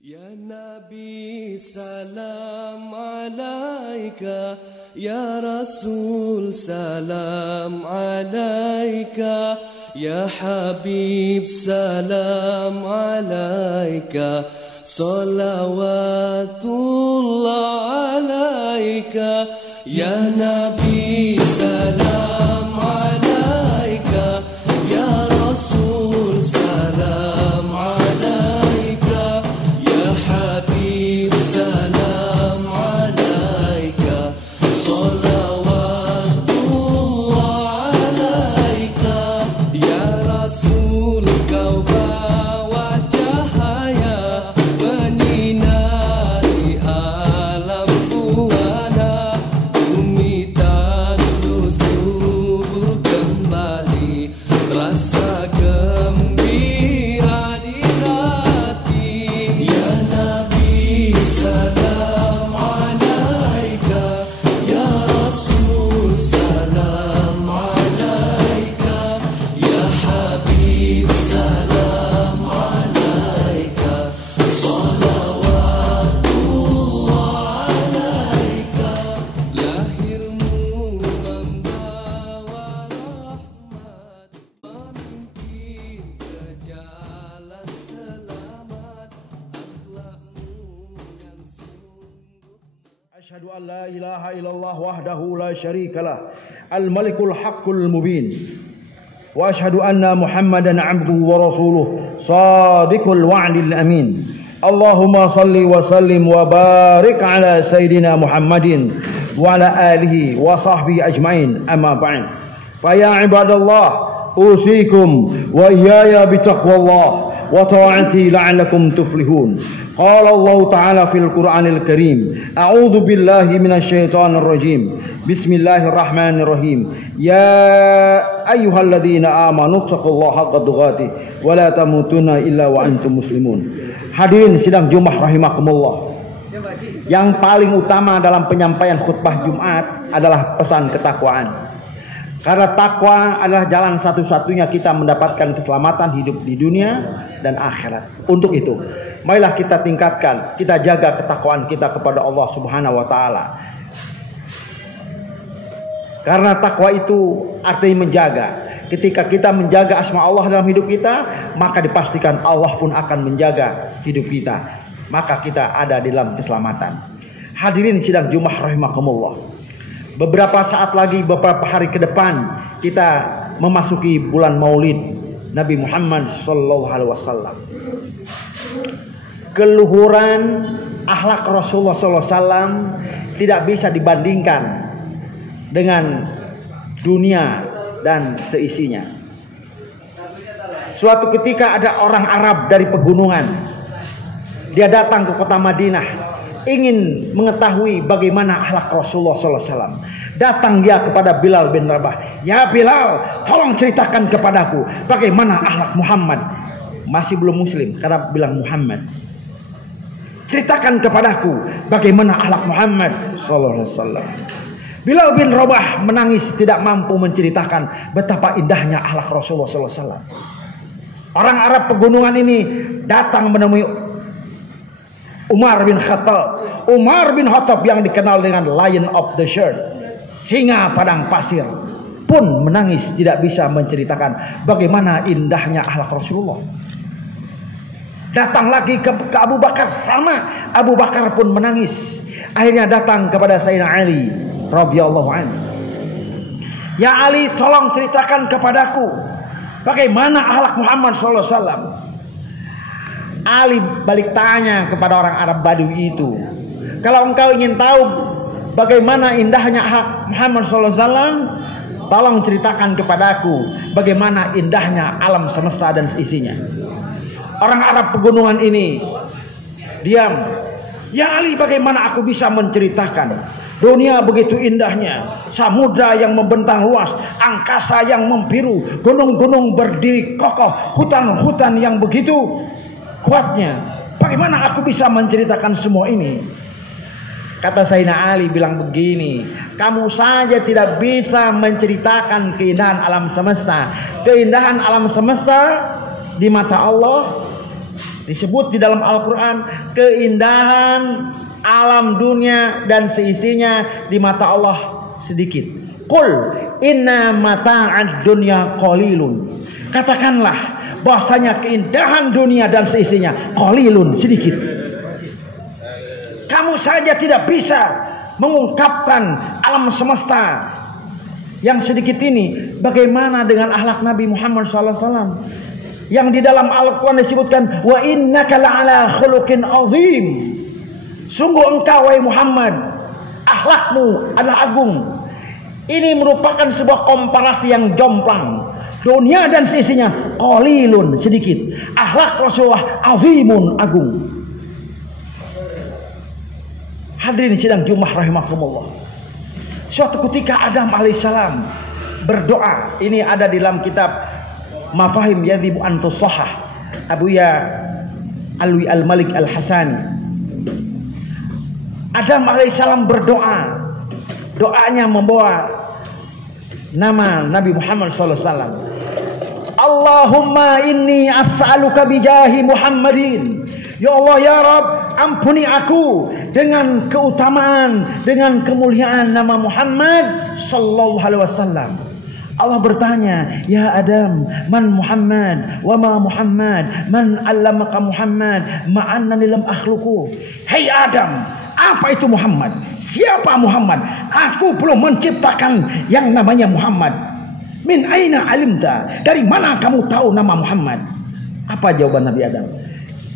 Ya Nabi salam alaika, Ya Rasul salam alaika, Ya Habib salam alaika, salawatullah alaika. Ya Nabi salam alaika, Ya Rasul salam alaika, Ya Habib salam alaika, salawatullah alaika. Ya Rasul kau bawa cahaya menyinari alam buana, bumi tandus subur kembali, rasa gembira di hati. Ya Nabi salam alaika, Ya Rasul salam alaika, Ya Habib salam alaika, salawatullah alaika. Lahirmu membawa rahmat, memimpin ke jalan selamat, akhlakmu yang sungguh. Asyhadu an la ilaha illallah wahdahu la syarikalah al-malikul haqqul mubin wa asyhadu anna muhammadan abduhu wa rasuluh sadiqul wa'dil amin. Allahumma salli wa sallim wa barik ala sayyidina Muhammadin wa ala alihi wa sahbihi ajmain, amma ba'd. Fa ya ibadallah, usikum wa iyaya bitaqwallah wa ta'ati la'allakum tuflihun. Qala Allah Ta'ala fil Qur'anil Karim, a'udzu billahi minasyaitonir rajim. Bismillahirrahmanirrahim. Ya ayyuhalladzina amanu taqullaha haqqa tuqatih wa la tamutunna illa wa antum muslimun. Hadirin sidang Jumat rahimakumullah. Yang paling utama dalam penyampaian khutbah Jumat adalah pesan ketakwaan. Karena takwa adalah jalan satu-satunya kita mendapatkan keselamatan hidup di dunia dan akhirat. Untuk itu, marilah kita tingkatkan, kita jaga ketakwaan kita kepada Allah Subhanahu wa taala. Karena takwa itu artinya menjaga. Ketika kita menjaga asma Allah dalam hidup kita, maka dipastikan Allah pun akan menjaga hidup kita. Maka kita ada di dalam keselamatan. Hadirin sidang Jumat rahimakumullah. Beberapa saat lagi, beberapa hari ke depan, kita memasuki bulan Maulid Nabi Muhammad sallallahu alaihi wasallam. Keluhuran akhlak Rasulullah sallallahu alaihi wasallam tidak bisa dibandingkan dengan dunia dan seisinya. Suatu ketika ada orang Arab dari pegunungan, dia datang ke kota Madinah, ingin mengetahui bagaimana akhlak Rasulullah SAW. Datang dia kepada Bilal bin Rabah. Ya Bilal, tolong ceritakan kepadaku bagaimana akhlak Muhammad. Masih belum muslim karena bilang Muhammad. Ceritakan kepadaku bagaimana akhlak Muhammad SAW. Bilal bin Rabah menangis, tidak mampu menceritakan betapa indahnya akhlak Rasulullah SAW. Orang Arab pegunungan ini datang menemui Umar bin Khattab. Umar bin Khattab yang dikenal dengan Lion of the Shirt, singa padang pasir, pun menangis, tidak bisa menceritakan bagaimana indahnya akhlak Rasulullah. Datang lagi ke Abu Bakar, sama, Abu Bakar pun menangis. Akhirnya datang kepada Sayyidina Ali radhiyallahu anhu. Ya Ali, tolong ceritakan kepadaku bagaimana akhlak Muhammad sallallahu alaihi wasallam. Ali balik tanya kepada orang Arab Badui itu, kalau engkau ingin tahu bagaimana indahnya Muhammad SAW, tolong ceritakan kepadaku bagaimana indahnya alam semesta dan isinya. Orang Arab pegunungan ini diam. Ya Ali, bagaimana aku bisa menceritakan? Dunia begitu indahnya, samudra yang membentang luas, angkasa yang membiru, gunung-gunung berdiri kokoh, hutan-hutan yang begitu kuatnya. Bagaimana aku bisa menceritakan semua ini? Kata Sayyidina Ali bilang begini, kamu saja tidak bisa menceritakan keindahan alam semesta. Keindahan alam semesta di mata Allah Disebut di dalam Al-Quran keindahan alam dunia dan seisinya di mata Allah sedikit. Qul inna mata'ad dunya qalilun. Katakanlah bahwasanya keindahan dunia dan seisinya qalilun, sedikit. Kamu saja tidak bisa mengungkapkan alam semesta yang sedikit ini. Bagaimana dengan akhlak Nabi Muhammad SAW yang di dalam Al-Quran disebutkan wa innaka la'ala khuluqin azim. Sungguh engkau wahai Muhammad, akhlakmu adalah agung. Ini merupakan sebuah komparasi yang jomplang. Dunia dan seisinya qalilun, sedikit. Akhlak Rasulullah azimun, agung. Hadirin sidang Jumat rahimakumullah. Suatu ketika Adam alaihissalam berdoa. Ini ada di dalam kitab Mafahim Yadhibu Antusahah Abuya Alwi Al-Malik Al-Hasani. Adam alaihissalam berdoa. Doanya membawa nama Nabi Muhammad SAW. Allahumma inni as'aluka bijahi Muhammadin. Ya Allah ya Rabb, ampuni aku dengan keutamaan, dengan kemuliaan nama Muhammad sallallahu alaihi wasallam. Allah bertanya, ya Adam, man Muhammad, wa ma Muhammad, man allamaka Muhammad, ma'annani lam akhluqu. Hei Adam, apa itu Muhammad? Siapa Muhammad? Aku belum menciptakan yang namanya Muhammad. Min aina alimta? Dari mana kamu tahu nama Muhammad? Apa jawaban Nabi Adam?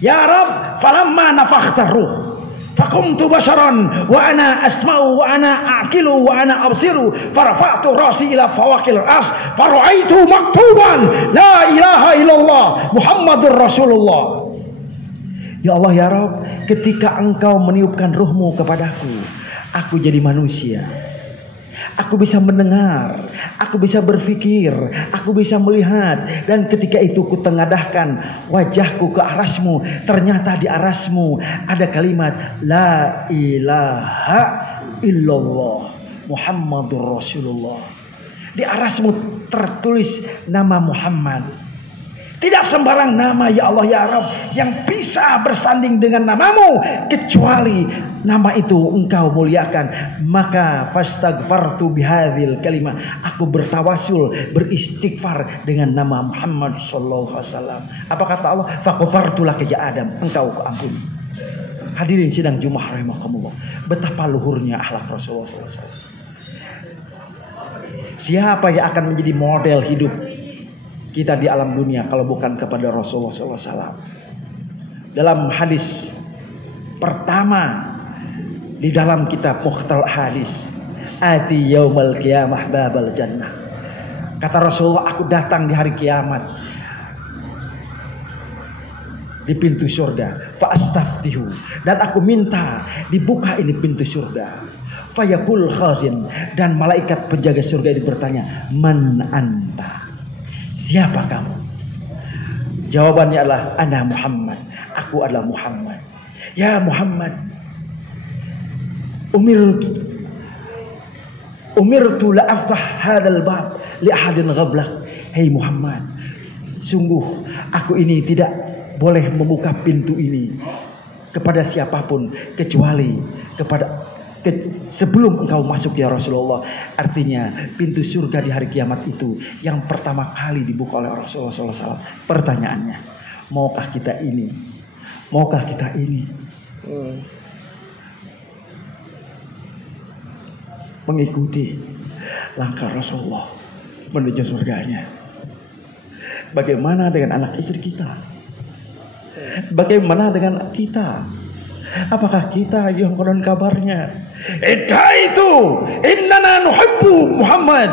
Ya Rabb, falamma nafakhta ruh fakumtu basharan wa ana asma'u wa ana a'qilu wa ana absiru farafa'tu rasi ila fawaqil as fara'aitu maktuban la ilaha illallah Muhammadur Rasulullah. Ya Allah ya Rabb, ketika engkau meniupkan ruhmu kepadaku, aku jadi manusia. Aku bisa mendengar, aku bisa berpikir, aku bisa melihat. Dan ketika itu kutengadahkan wajahku ke arasmu. Ternyata di arasmu ada kalimat La ilaha illallah Muhammadur Rasulullah. Di arasmu tertulis nama Muhammad. Tidak sembarang nama ya Allah ya Rabb yang bisa bersanding dengan namamu, kecuali nama itu engkau muliakan. Maka fastaghfartu bihadzal kalimah, aku bertawasul, beristighfar dengan nama Muhammad sallallahu alaihi wasallam. Apa kata Allah? Faghfartu laka ya Adam, engkau kuampuni. Hadirin sidang Jumat rahimakumullah, betapa luhurnya akhlak Rasulullah sallallahu alaihi wasallam. Siapa yang akan menjadi model hidup kita di alam dunia kalau bukan kepada Rasulullah SAW? Dalam hadis pertama di dalam kitab Mukhtal Hadis, ati yaumal qiyamah babal jannah. Kata Rasulullah, aku datang di hari kiamat di pintu surga, fa astaftihu, dan aku minta dibuka ini pintu surga. Fayaqul khazin, dan malaikat penjaga surga itu bertanya, man anta? Siapa kamu? Jawabannya adalah ana Muhammad, aku adalah Muhammad. Ya Muhammad, umirtu la aftah hadzal bab li ahadin ghablak. Hei Muhammad, sungguh aku ini tidak boleh membuka pintu ini kepada siapapun kecuali sebelum engkau masuk ya Rasulullah. Artinya pintu surga di hari kiamat itu yang pertama kali dibuka oleh Rasulullah SAW. Pertanyaannya, maukah kita ini? Maukah kita ini? Mengikuti langkah Rasulullah menuju surganya. Bagaimana dengan anak istri kita? Bagaimana dengan kita? Apakah kita yang konon kabarnya itu innana nuhibbu Muhammad,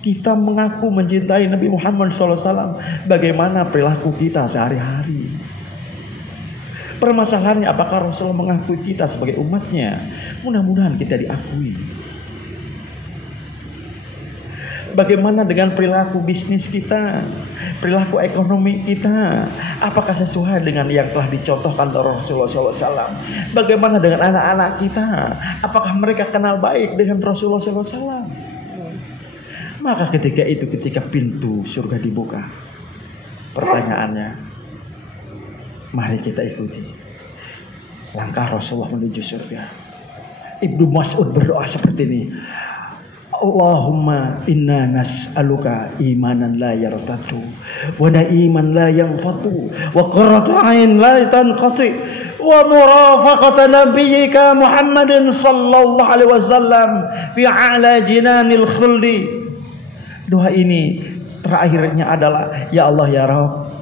kita mengaku mencintai Nabi Muhammad SAW? Bagaimana perilaku kita sehari-hari? Permasalahannya, apakah Rasulullah mengakui kita sebagai umatnya? Mudah-mudahan kita diakui. Bagaimana dengan perilaku bisnis kita, perilaku ekonomi kita? Apakah sesuai dengan yang telah dicontohkan oleh Rasulullah SAW? Bagaimana dengan anak-anak kita? Apakah mereka kenal baik dengan Rasulullah SAW? Maka ketika itu, ketika pintu surga dibuka, pertanyaannya, Mari kita ikuti langkah Rasulullah menuju surga. Ibnu Mas'ud berdoa seperti ini. Allahumma inna nas'aluka imanan la yartaddu wa na'iman la yanfatu wa qurrata 'ain la tanqati wa murafaqata nabiyyika Muhammadin sallallahu alaihi wasallam fi 'ala jinanil khuldi. Doa ini terakhirnya adalah, ya Allah ya Rabb,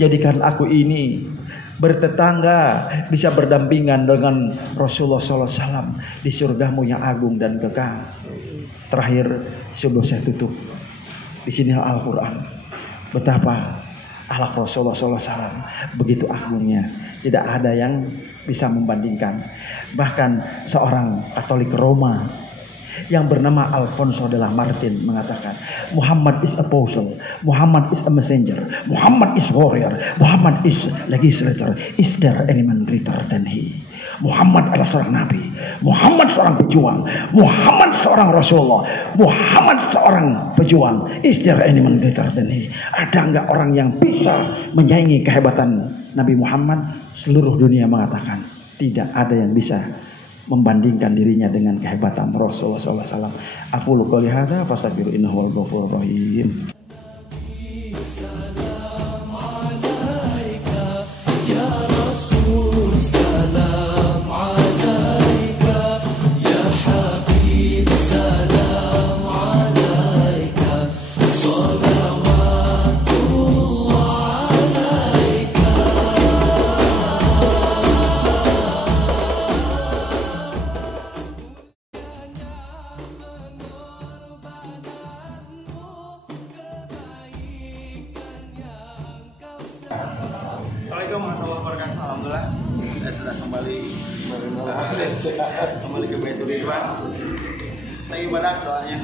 jadikan aku ini bertetangga, bisa berdampingan dengan Rasulullah SAW di surgamu yang agung dan kekal. Terakhir sebelum saya tutup, di sini Al-Quran, betapa akhlak Rasulullah SAW begitu agungnya, tidak ada yang bisa membandingkan. Bahkan seorang Katolik Roma yang bernama Alfonso de la Martin mengatakan, Muhammad is apostle, Muhammad is a messenger, Muhammad is warrior, Muhammad is legislator. Is there anyone greater than he? Muhammad adalah seorang nabi, Muhammad seorang pejuang, Muhammad seorang Rasulullah, Muhammad seorang pejuang. Is there anyone greater than he? Ada enggak orang yang bisa menyaingi kehebatan Nabi Muhammad? Seluruh dunia mengatakan tidak ada yang bisa membandingkan dirinya dengan kehebatan Rasulullah SAW. Aku qouli hadza fastaghfiru innahu wal ghafurur rahim. Salam alaika ya Rasul, salam alaika ya Habib, salam alaika, salawatullah alaika. Assalamualaikum warahmatullahi wabarakatuh. Alhamdulillah saya sudah kembali ke Baitur Ridwan. Saya ibadah doanya.